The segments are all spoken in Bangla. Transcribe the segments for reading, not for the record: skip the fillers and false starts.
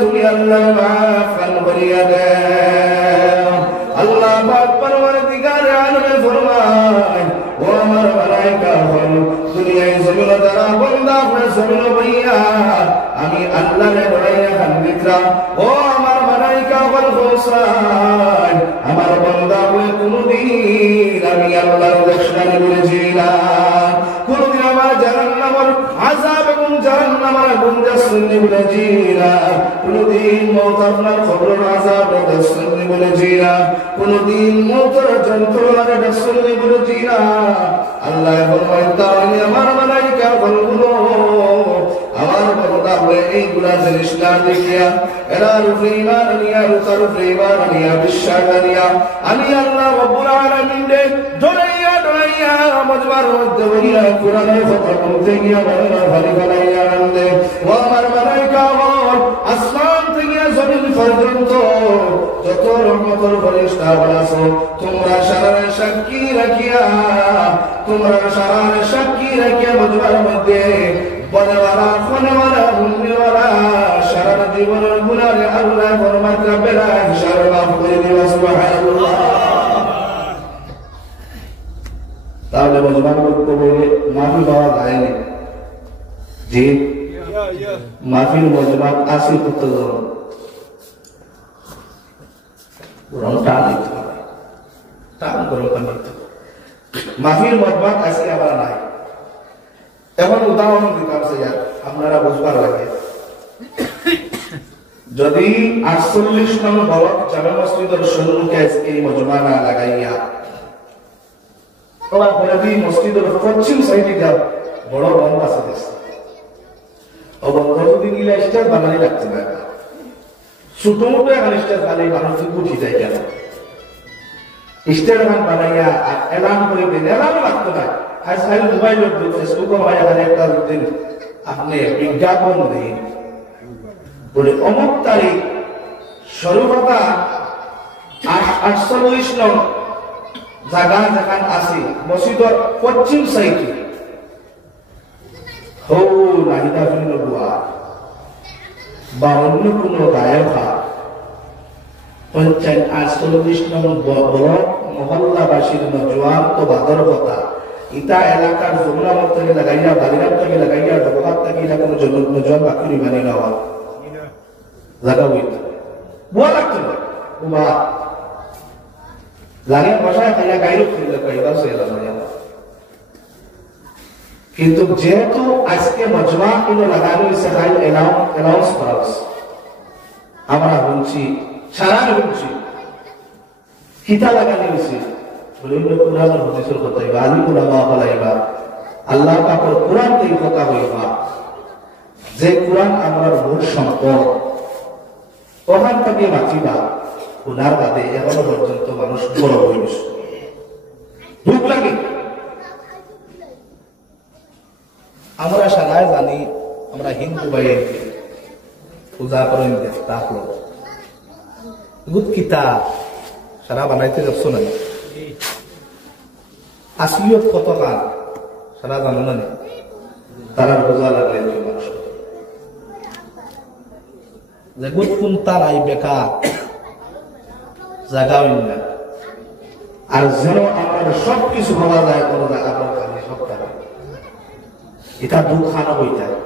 তুমি আল্লাহ মাফ করিয়া দেও। আল্লাহ পাক পরওয়ারদিগারে আলম ফরমায়, ও আমার মালায়েকা হল দুনিয়ায় জমিন দ্বারা বান্দা আপনার জমিন ভাইয়া আমি আল্লাহরে বড়াইয়া হামদিকরা। ও আমার মালায়েকা হল হোসাই আমার বান্দা হয়ে কোনদিন আমি আল্লাহর দর্শনে বলেছি না, কোনদিন আমার জাহান্নামের আযাব এবং জাহান্নামের আগুন শুননি বলেছি না, কোনদিন মওত আপনার কবরের আযাব শুননি বলেছি না, কোনদিন মওতের যন্ত্রণার শুননি বলেছি না। আল্লাহ ফরমায় তাহলে আমার মালায়েকা বলগুলো আমার বান্দা হয়ে এইগুলা জিনিস না দেখিয়া এরা রূপে ঈমান আনিয়া রূপার রূপে ঈমান আনিয়া বিশ্বাস আনিয়া আমি আল্লাহ রাব্বুল আলামিনে ডরাইয়া ডরাইয়া মজবার মধ্যে বলিয়া কোরআনের কথা বলতে গিয়া বলিয়া ভালি বানাইয়া আনন্দে। ও আমার মালায়েকা বল আসমান থেকে জমিন পর্যন্ত যত রহমতের ফেরেশতা আছো তোমরা সারারে সাক্ষী রাখিয়া মজবার মধ্যে বনেওয়ালা ফনেওয়ালা মুন্নেওয়ালা সারা জীবনের গুনাহে আল্লাহ ফরমাত রাব্বেনা ইনশাআল্লাহ মাফ করে দিবা সুবহানাল্লাহ। তাহলে মজবার করতে বলে মাফি পাওয়া যায় না, যে মাফির মজবার আসি করতে যাও মাফির মজবাত আজকে আবার নাই। এখন উদাহরণ দিতাম আপনারা বুঝবার লাগে, যদি 48 নং বলক জামে মসজিদের সম্মুখে এই মজমা না লাগাইয়া ওরা বলে মসজিদের পশ্চিম সাইডে যাও বড় বন্ধ আছে দেশ ও বন্ধ যদি গিলা স্টেজ বানাই রাখতে পারে ছোট মোটো এখন স্টেজ বানাই মানুষ উঠি যায় কেন স্টেজ বানাইয়া এলান করে দিন, এলান রাখতে পারে আজকাল মোবাইল ফেসবুকে একটা দিন আপনি বিজ্ঞাপন দিন বলে অমুক তারিখ সর্বদা 48 নং জায়গা যেখান আছে মসজিদের পশ্চিম সাইডে হৌ নাহিদা ফিল্ম বুয়া বা অন্য কোনো গায়ক 48 নং ব্লক মহল্লাবাসীর নজওয়ান তো বাদর কথা ইটা এলাকার জমুনামত থেকে লাগাইয়া বালিরাম থেকে লাগাইয়া ডবহাত থেকে কোনো নজওয়ান বাকুরি বানিয়ে নেওয়া জায়গা হইতো বুয়া লাগতো না বুয়া লাগিয়ে বসায় খাইয়া গাইরো ফিরলে পাইবার সে কিন্তু যেহেতু আজকে মজমা গুলো লাগানো হয়েছে অ্যানাউন্স করা হয়েছে আমরা বলছি সারা বলছি কিতা লাগানো হয়েছে কোরআনের হাদিসের কথা হইবা আলী উলামা হলাইবা আল্লাহ পাকের কোরআন থেকে কথা হইবা যে কোরআন আমার মূল সম্পদ ওখান থেকে বাঁচিবা ওনার বাদে এখনো পর্যন্ত মানুষ বড় হইস দুঃখ লাগে। আমরা সারা জানি আমরা হিন্দু ভাই পূজা করেন দেখো গুড কিতাব সারা বানাইতে যাচ্ছ না আসলিয়ত কত কাল সারা জানো না তারা বোঝা লাগলে মানুষ যে গুড কোন তার আই বেকার জায়গা হইল না আর যেন আমার সবকিছু বলা যায় কোনো জায়গা খালি সব কারণ এটা দুঃখ খানা হয়ে যায়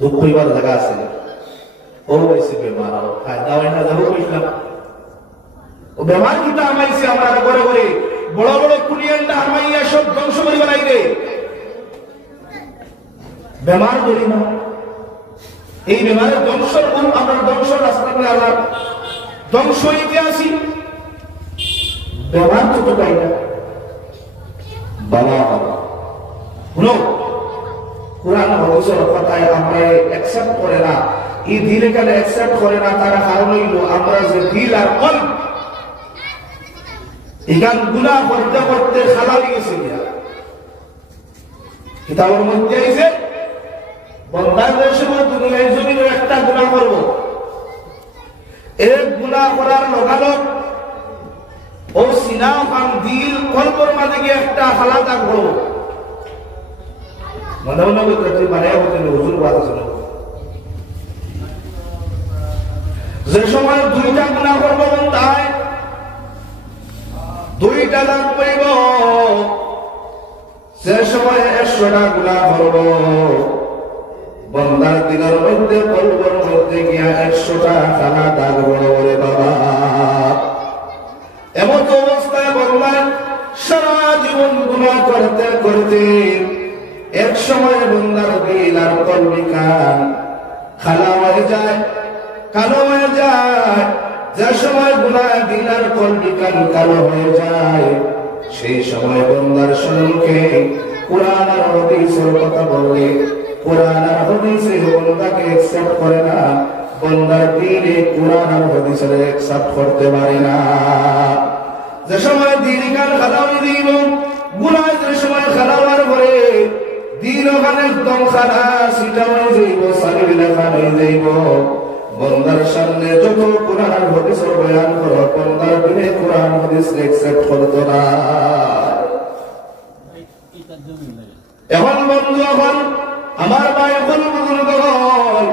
দুঃখ হইবার জায়গা আছে ও হয়েছে বেমার ফায়দা হয় না যাবো কইলাম ও বেমার কিটা আমাইছে আমরা ঘরে ঘরে বড় বড় কুলিয়ানটা আমাইয়া সব ধ্বংস করে বানাই রে বেমার বলি না এই বেমারের ধ্বংসর কোন আমরা ধ্বংস রাস্তা করে আল্লাহ ধ্বংস হইতে আসি বেমার তো পাই না বাবা শুনো কোরআন হাদিসের কথায় আমরা অ্যাকসেপ্ট করে না এই দিলে কেন অ্যাকসেপ্ট করে না তার কারণ হইল আমরা যে দিল আর কল এখান গুনাহ করতে করতে খালা গেছে কিতাবের মধ্যে আইছে বন্দাদের সময় দুনিয়ায় জমিনে একটা গুনাহ করব এক গুনাহ করার লগালগ ও সিনা ফান দিল কলবর মাঝে গিয়ে একটা খালা থাকবো মনে মনে করতে বানায় হতে হুজুর বাদ শুনো যে সময় দুইটা গুনাহ করব তাই দুইটা দাগ পাইব, যে সময় 100টা গুনাহ করব বন্দার দিনের মধ্যে কলবের মধ্যে গিয়া 100টা কালা দাগ বড় বড় বাবা। এমন অবস্থায় বললেন সারা জীবন গুনাহ করতে করতে এক সময় বন্দার দিল আর কলবিকান খালা হয়ে যায়, কালো হয়ে যায়। যে সময় গুনাহ দিল আর কলবিকান কালো হয়ে যায় সেই সময় বন্দার সম্মুখে কুরআন আর হাদিসের কথা বললে কুরআন আর হাদিসের বন্দাকে একসেপ্ট করে না, বন্দার দিলে কুরআন আর হাদিসের একসেপ্ট করতে পারে না। যে সময় দিল কান খালা হয়ে দিব গুনাহ, যে সময় খালা হওয়ার পরে দিল ওখানে একদম খালা সিটা হয়ে যাইব, সারিবিলা খান হয়ে যাইব। বন্দার সামনে যত কুরআন আর হাদিসের বয়ান করো বন্দার দিলে কুরআন হাদিস একসেপ্ট করতো না। এখন বন্ধু এখন আমার ভাই এখন বুজুর্গ হল,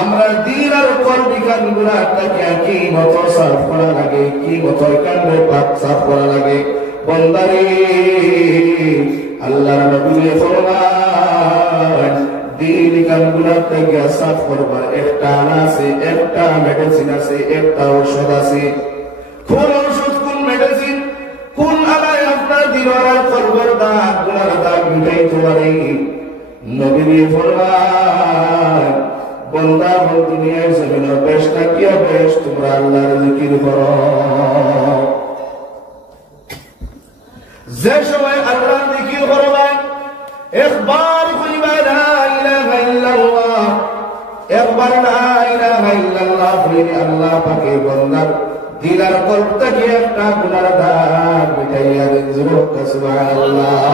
আমরা দিন আর কলবিকান গুনাহটাকে কি মতো সাফ করা লাগে, কি মতো কান্ডে পাপ সাফ করা লাগে। বন্দারে আল্লাহর নবী ফরমান দিন কান গুনাহটাকে সাফ করবার একটা আছে, একটা মেডিসিন আছে, একটা ঔষধ আছে। কোন ঔষধ কোন মেডিসিন কোন আলাই আপনার দিন আর কলবের দাগ গুনার দাগ মিটাইতে পারে? নবী ফরমান বন্দা বল দুনিয়ায় জমিনে বেশ না কি বেশ তোমরা আল্লাহর জিকির করো। যে সময় আল্লাহর জিকির করবা একবার কইবা লা ইলাহা ইল্লাল্লাহ, একবার লা ইলাহা ইল্লাল্লাহ বলে আল্লাহ পাকে বন্দার দিলার কলব থেকে একটা গুনার দাগ মিটাইয়া দেন। সুবহানাল্লাহ।